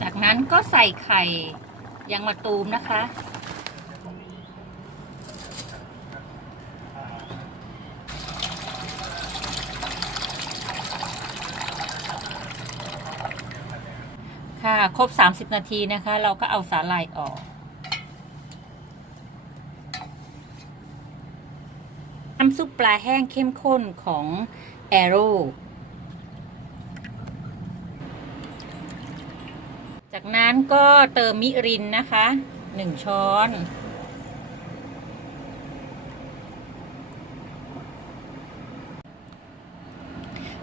จากนั้นก็ใส่ไข่ยางมะตูมนะคะ ค่ะ ครบ 30 นาทีนะคะ เราก็เอาสาหร่ายออกน้ำซุปปลาแห้งเข้มข้นของแอโร่ จากนั้นก็เติมมิรินนะคะ1ช้อน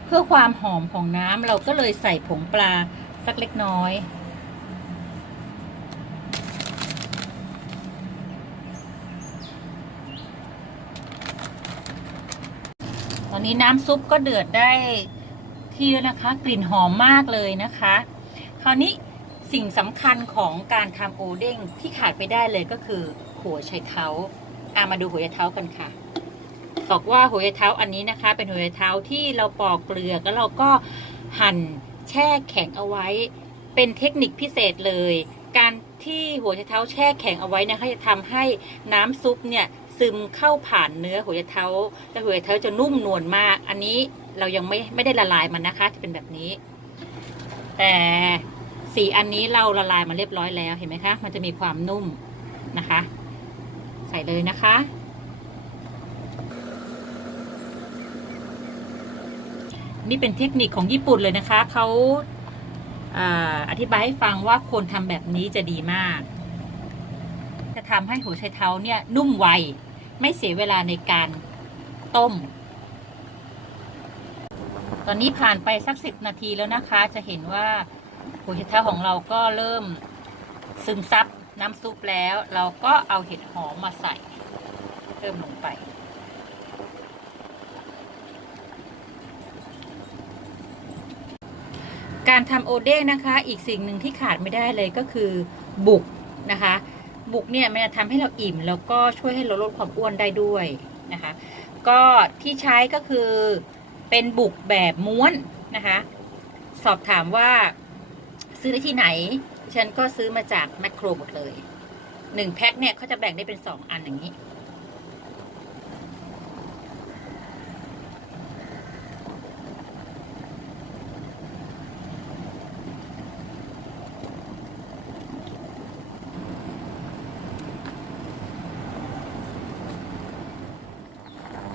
เพื่อความหอมของน้ำเราก็เลยใส่ผงปลาสักเล็กน้อยตอนนี้น้ำซุปก็เดือดได้ที่แล้วนะคะ กลิ่นหอมมากเลยนะคะ คราวนี้ สิ่งสำคัญของการทำโอเด้งที่ขาดไปได้เลยก็คือหัวไชเท้าอามาดูหัวไชเท้ากันค่ะบอกว่าหัวไชเท้าอันนี้นะคะ เป็นหัวไชเท้าที่เราปอกเปลือกแล้วเราก็หั่นแช่แข็งเอาไว้ เป็นเทคนิคพิเศษเลย การที่หัวไชเท้าแช่แข็งเอาไว้นะคะจะทำให้น้ำซุปเนี่ยซึมเข้าผ่านเนื้อหัวไชเท้าและหัวไชเท้าจะนุ่มนวลมาก อันนี้เรายังไม่ไม่ได้ละลายมันนะคะจะเป็นแบบนี้ แต่ สีอันนี้เราละลายมาเรียบร้อยแล้วเห็นไหมคะ มันจะมีความนุ่มนะคะ ใส่เลยนะคะ นี่เป็นเทคนิคของญี่ปุ่นเลยนะคะ เขาอาอธิบายให้ฟังว่าคนทำแบบนี้จะดีมาก จะทำให้หัวไชเท้าเนี่ยนุ่มไว ไม่เสียเวลาในการต้ม ตอนนี้ผ่านไปสักสิบนาทีแล้วนะคะ จะเห็นว่า หัวไชเท้าของเราก็เริ่มซึมซับน้ำซุปแล้ว เราก็เอาเห็ดหอมมาใส่เพิ่มลงไปการทำโอเด้งนะคะ อีกสิ่งหนึ่งที่ขาดไม่ได้เลยก็คือบุกนะคะ บุกเนี่ยมันจะทำให้เราอิ่ม แล้วก็ช่วยให้เราลดความอ้วนได้ด้วยนะคะ ก็ที่ใช้ก็คือเป็นบุกแบบม้วนนะคะ สอบถามว่า ซื้อได้ที่ไหน ฉันก็ซื้อมาจากแมคโครหมดเลยหนึ่งแพ็คเนี่ยเขาจะแบ่งได้เป็นสองอันอย่างนี้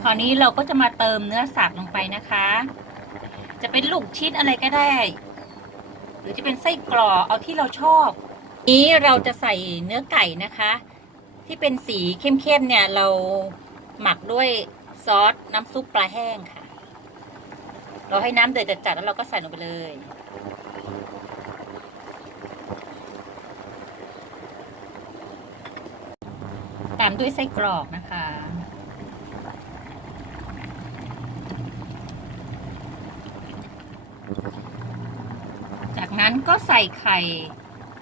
คราวนี้เราก็จะมาเติมเนื้อสัตว์ลงไปนะคะ จะเป็นลูกชิ้นอะไรก็ได้ หรือจะเป็นไส้กรอกเอาที่เราชอบ นี้เราจะใส่เนื้อไก่นะคะ ที่เป็นสีเข้มๆเนี่ยเราหมักด้วยซอสน้ำซุปปลาแห้งค่ะ เราให้น้ำเดือดจัดแล้วเราก็ใส่ลงไปเลยตามด้วยไส้กรอกนะคะ จาก นั้นก็ใส่ไข่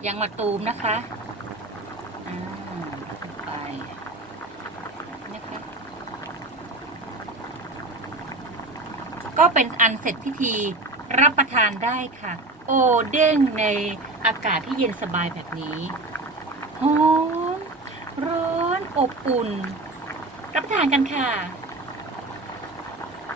ยางมะตูมนะคะไปนะคะ ก็เป็นอันเสร็จพิธีรับประทานได้ค่ะ โอเด้งในอากาศที่เย็นสบายแบบนี้หอมร้อนอบอุ่น รับประทานกันค่ะ